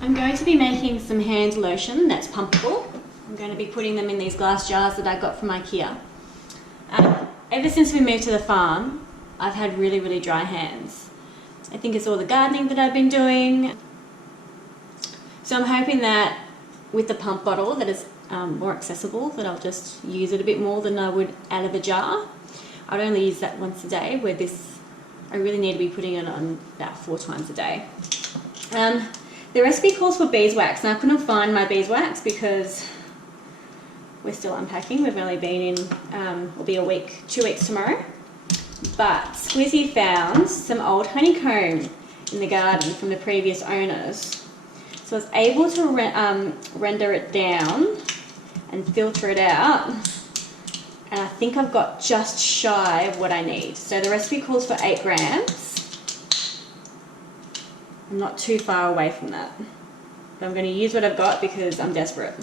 I'm going to be making some hand lotion that's pumpable. I'm going to be putting them in these glass jars that I got from IKEA. Ever since we moved to the farm, I've had really, really dry hands. I think it's all the gardening that I've been doing. So I'm hoping that with the pump bottle that is more accessible, that I'll just use it a bit more than I would out of a jar. I'd only use that once a day, where this, I really need to be putting it on about 4 times a day. The recipe calls for beeswax, and I couldn't find my beeswax because we're still unpacking. We've only been in, will be a week, 2 weeks tomorrow. But Squizzy found some old honeycomb in the garden from the previous owners. So I was able to render it down and filter it out. And I think I've got just shy of what I need. So the recipe calls for 8 grams. I'm not too far away from that. But I'm going to use what I've got because I'm desperate.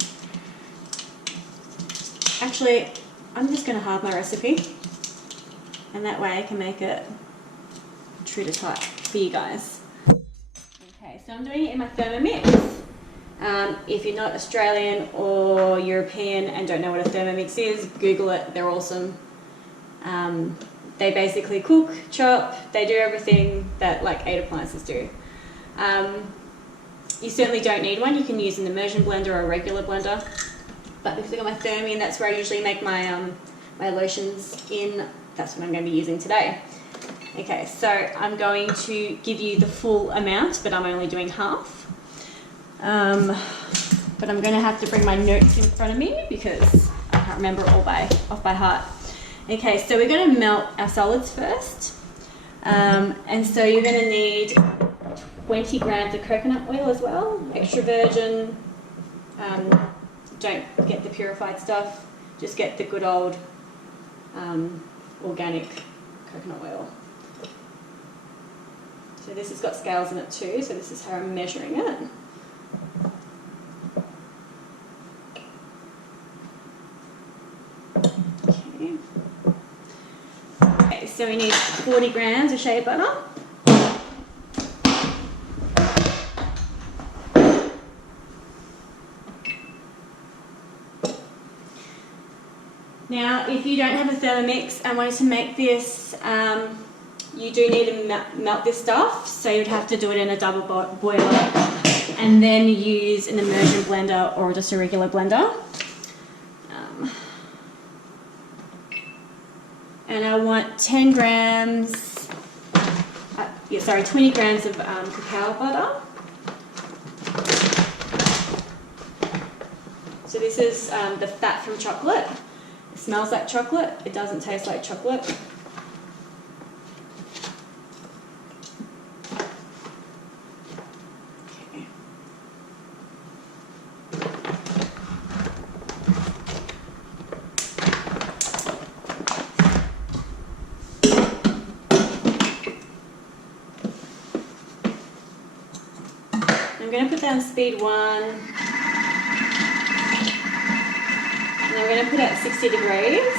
Actually, I'm just going to halve my recipe. And that way I can make it true to type for you guys. Okay, so I'm doing it in my Thermomix. If you're not Australian or European and don't know what a Thermomix is, Google it, they're awesome. They basically cook, chop, they do everything that like 8 appliances do. You certainly don't need one. You can use an immersion blender or a regular blender. But because I've got my Thermi, that's where I usually make my, my lotions in. That's what I'm going to be using today. Okay, so I'm going to give you the full amount, but I'm only doing half. But I'm going to have to bring my notes in front of me because I can't remember it all off by heart. Okay, so we're going to melt our solids first. And so you're going to need 20 grams of coconut oil as well, extra virgin. Don't get the purified stuff, just get the good old organic coconut oil. So this has got scales in it too, so this is how I'm measuring it. Okay, so we need 40 grams of shea butter. Now, if you don't have a Thermomix and wanted to make this, you do need to melt this stuff, so you'd have to do it in a double boiler and then use an immersion blender or just a regular blender. And I want 10 grams, 20 grams of cacao butter. So this is the fat from chocolate. It smells like chocolate, it doesn't taste like chocolate. Okay. I'm going to put down speed 1. And I'm going to put it at 60 degrees.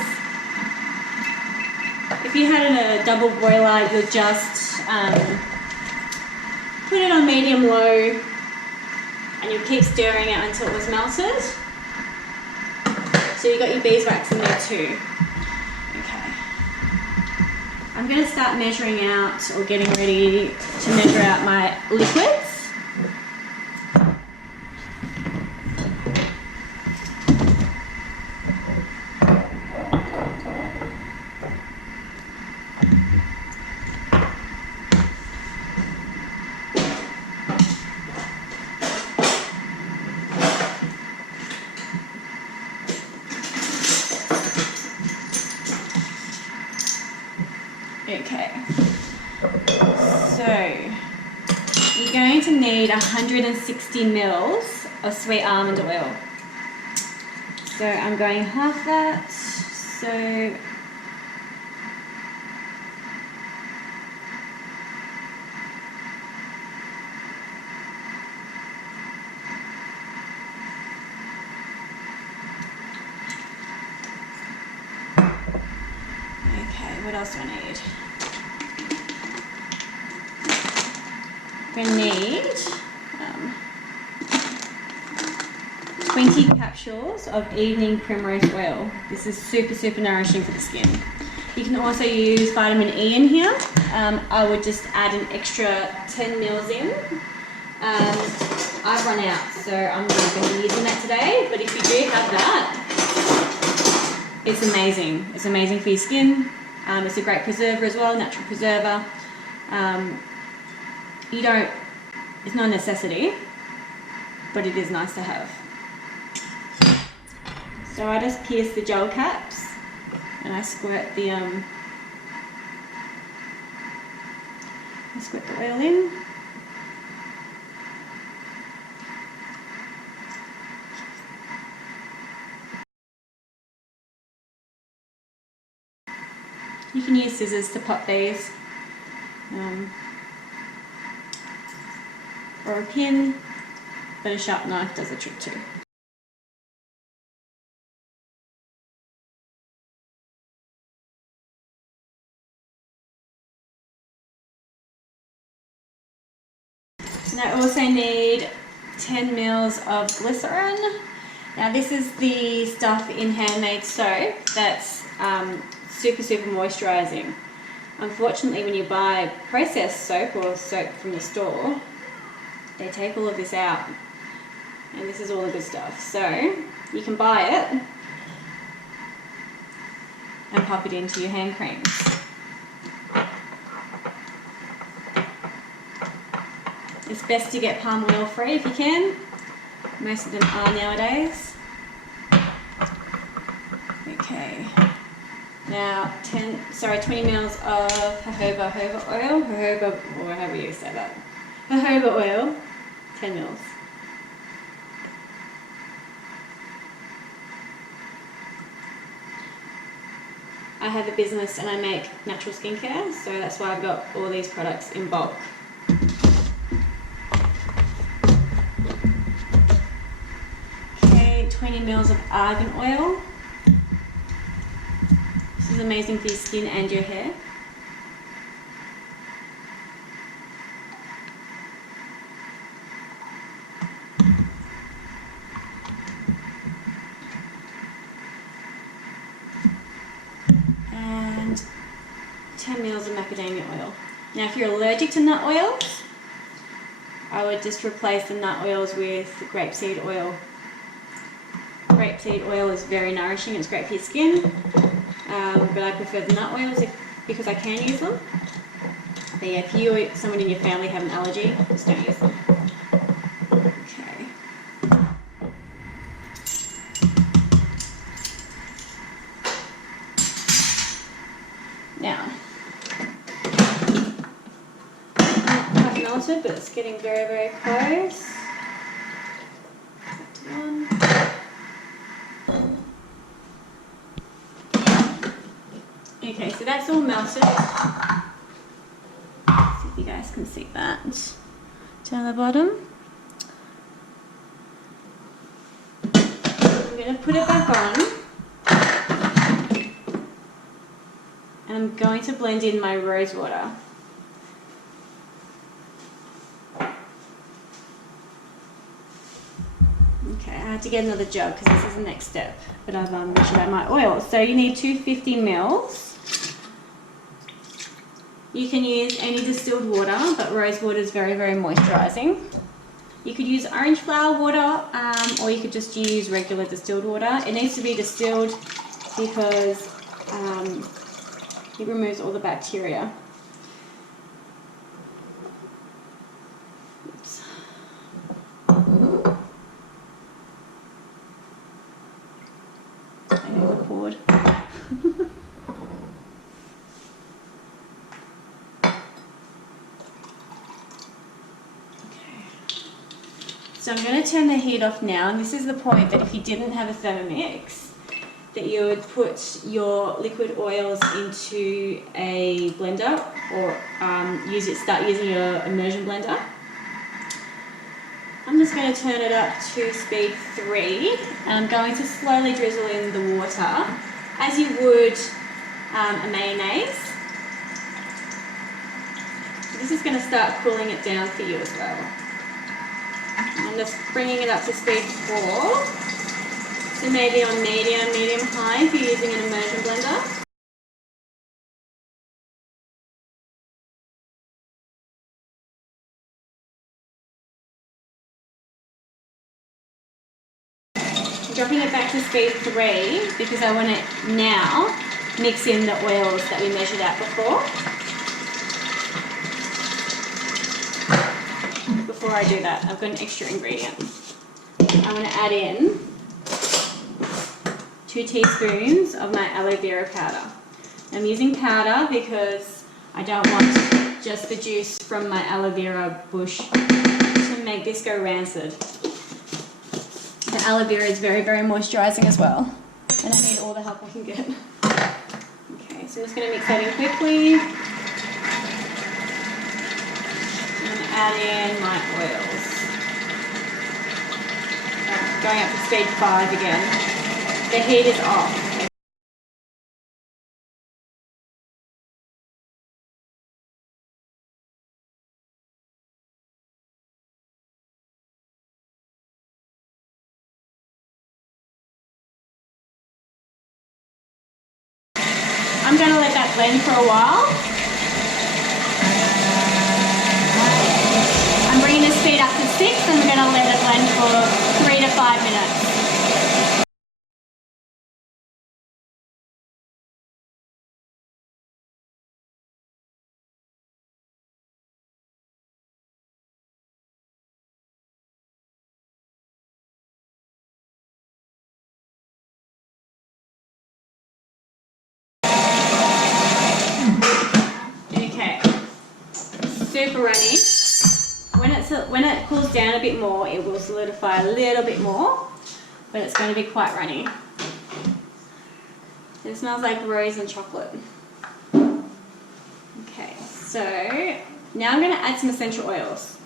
If you had a double boiler, you'll just put it on medium-low and you'll keep stirring it until it was melted. So you've got your beeswax in there too. Okay. I'm going to start measuring out or getting ready to measure out my liquids. Okay, so you're going to need 160 mils of sweet almond oil. So I'm going half that, so what else do I need? I'm going to need 20 capsules of evening primrose oil. This is super, super nourishing for the skin. You can also use vitamin E in here. I would just add an extra 10 mils in. I've run out, so I'm not going to be using that today, but if you do have that, it's amazing. It's amazing for your skin. It's a great preserver as well, natural preserver. It's not a necessity, but it is nice to have. So I just pierce the gel caps and I squirt the oil in. You can use scissors to pop these, or a pin, but a sharp knife does the trick too. And I also need 10 mils of glycerin. Now this is the stuff in handmade soap that's super, super moisturising. Unfortunately, when you buy processed soap or soap from the store, they take all of this out. And this is all the good stuff. So you can buy it and pop it into your hand creams. It's best to get palm oil free if you can. Most of them are nowadays. Okay. Now 20 mils of jojoba oil, or however you say that. Jojoba oil, 10 mils. I have a business and I make natural skincare, so that's why I've got all these products in bulk. Okay, 20 mils of argan oil. This is amazing for your skin and your hair. And 10 mils of macadamia oil. Now if you're allergic to nut oils, I would just replace the nut oils with grapeseed oil. Grapeseed oil is very nourishing, it's great for your skin, but I prefer the nut oils because I can use them. But yeah, if you or someone in your family have an allergy, just don't use them. Okay. Now, not quite melted, but it's getting very, very close. One. Okay, so that's all melted. Let's see if you guys can see that down the bottom. I'm going to put it back on. And I'm going to blend in my rose water. Okay, I had to get another jug because this is the next step. But I've measured out my oil. So you need 250 mils. You can use any distilled water, but rose water is very, very moisturising. You could use orange flower water, or you could just use regular distilled water. It needs to be distilled because it removes all the bacteria. Oops. I overpoured. So I'm going to turn the heat off now, and this is the point that if you didn't have a Thermomix, that you would put your liquid oils into a blender, or start using your immersion blender. I'm just going to turn it up to speed 3, and I'm going to slowly drizzle in the water, as you would a mayonnaise. So this is going to start cooling it down for you as well. I'm just bringing it up to speed 4. So maybe on medium high if you're using an immersion blender. Dropping it back to speed 3 because I want to now mix in the oils that we measured out before. Before I do that, I've got an extra ingredient. I want to add in 2 teaspoons of my aloe vera powder. I'm using powder because I don't want just the juice from my aloe vera bush to make this go rancid. The aloe vera is very, very moisturising as well, and I need all the help I can get. Okay, so I'm just going to mix that in quickly. I'm going to add in my oils. Going up to speed 5 again. The heat is off. I'm going to let that blend for a while. I'm bringing the speed up to 6 and we're going to let it blend for 3 to 5 minutes. Okay, super runny. When it cools down a bit more, it will solidify a little bit more, but it's going to be quite runny. It smells like rose and chocolate. Okay, so now I'm going to add some essential oils.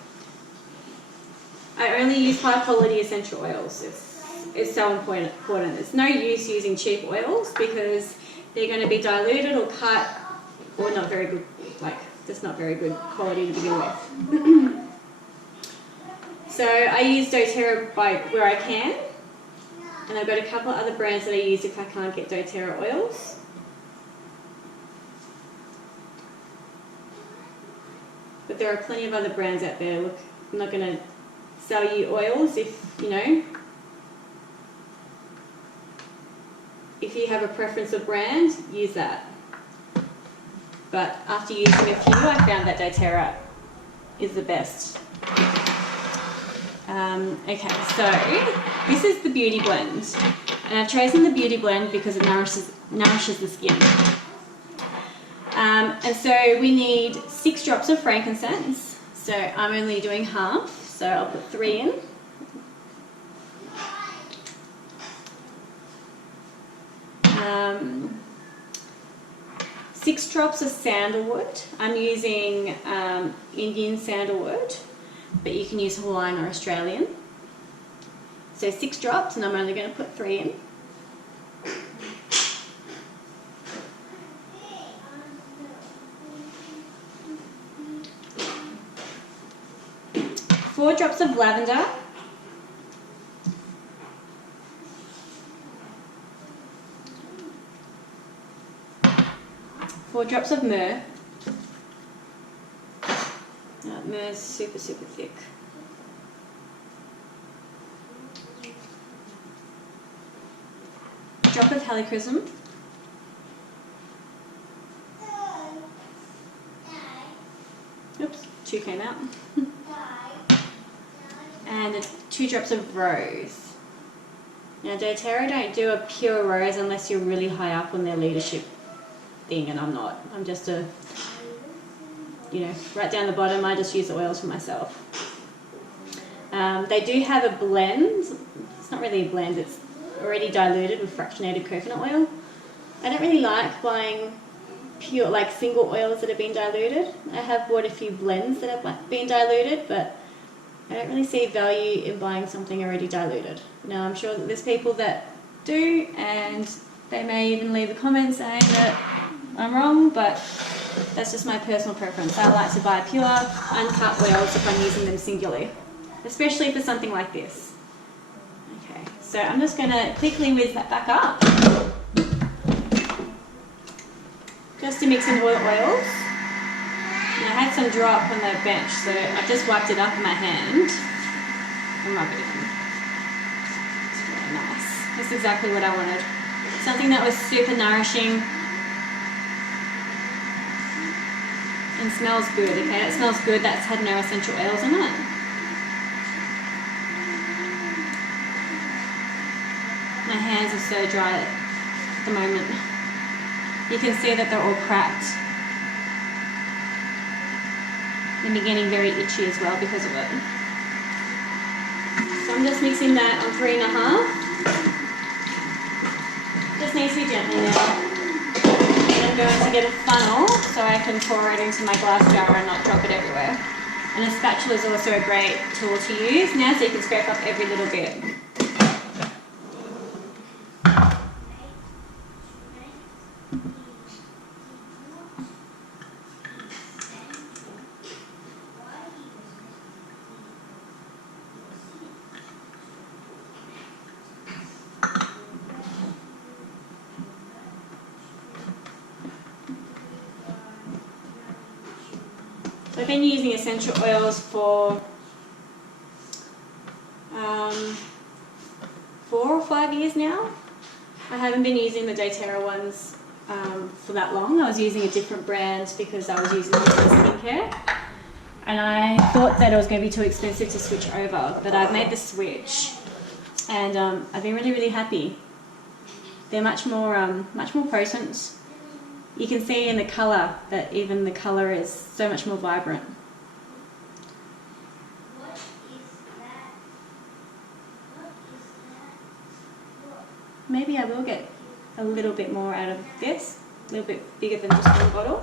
I only use high quality essential oils. It's so important. There's no use using cheap oils because they're going to be diluted or cut or not very good, like just not very good quality to begin with. So I use doTERRA where I can, and I've got a couple of other brands that I use if I can't get doTERRA oils. But there are plenty of other brands out there. Look, I'm not going to sell you oils if, you know, if you have a preference of brand, use that. But after using a few, I found that doTERRA is the best. Okay, so this is the Beauty Blend. And I've chosen the Beauty Blend because it nourishes the skin. And so we need 6 drops of frankincense. So I'm only doing half, so I'll put 3 in. Um, 6 drops of sandalwood. I'm using Indian sandalwood, but you can use Hawaiian or Australian. So 6 drops, and I'm only going to put 3 in. Four drops of lavender. 4 drops of myrrh. Myrrh is super, super thick. Drop of helichrysum. Oops, 2 came out. And 2 drops of rose. Now doTERRA don't do a pure rose unless you're really high up on their leadership thing, and I'm not. I'm just a, you know, right down the bottom, I just use the oils for myself. They do have a blend. It's not really a blend, it's already diluted with fractionated coconut oil. I don't really like buying pure, like single oils that have been diluted. I have bought a few blends that have been diluted, but I don't really see value in buying something already diluted. Now I'm sure that there's people that do, and they may even leave a comment saying that I'm wrong, but that's just my personal preference. I like to buy pure, uncut oils if I'm using them singularly. especially for something like this. Okay, so I'm just going to quickly whiz that back up, just to mix in all the oils. And I had some drop on the bench, so I've just wiped it up in my hand and rub it in. It's really nice. That's exactly what I wanted. Something that was super nourishing and smells good. Okay, that smells good. That's had no essential oils in it. My hands are so dry at the moment. You can see that they're all cracked. They're getting very itchy as well because of it. So I'm just mixing that on 3.5. Just needs to be gently now. And I'm going to get a funnel so I can pour it into my glass jar and not drop it everywhere. And a spatula is also a great tool to use now, so you can scrape up every little bit. So I've been using essential oils for 4 or 5 years now. I haven't been using the doTERRA ones for that long. I was using a different brand because I was using them for skincare. And I thought that it was going to be too expensive to switch over, but I've made the switch and I've been really, really happy. They're much more potent. You can see in the colour that even the colour is so much more vibrant. Maybe I will get a little bit more out of this, a little bit bigger than just one bottle.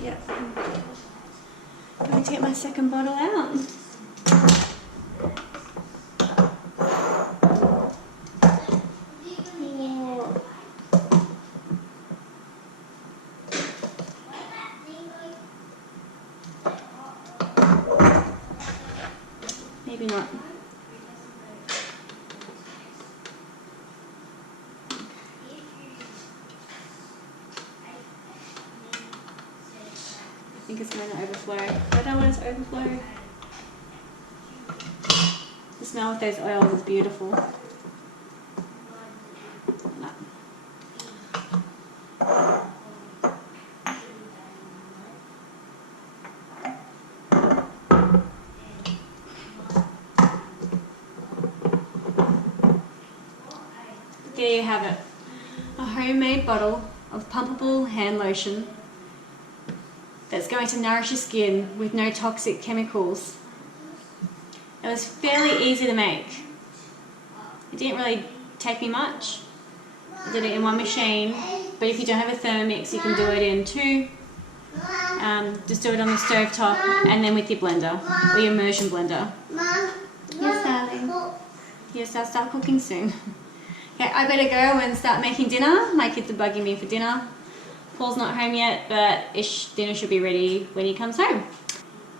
Yeah. I'm going to get my second bottle out. Maybe not. I think it's going to overflow. I don't want it to overflow. The smell of those oils is beautiful. No. There you have it. A homemade bottle of pumpable hand lotion that's going to nourish your skin with no toxic chemicals. It was fairly easy to make. It didn't really take me much. I did it in one machine, but if you don't have a Thermomix, you can do it in 2. Just do it on the stove top and then with your blender or your immersion blender. Yes, darling. Yes, I'll start cooking soon. Okay, I better go and start making dinner. My kids are bugging me for dinner. Paul's not home yet, but dinner should be ready when he comes home.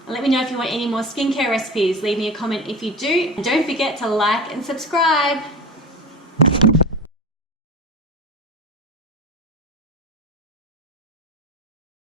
And let me know if you want any more skincare recipes. Leave me a comment if you do. And don't forget to like and subscribe.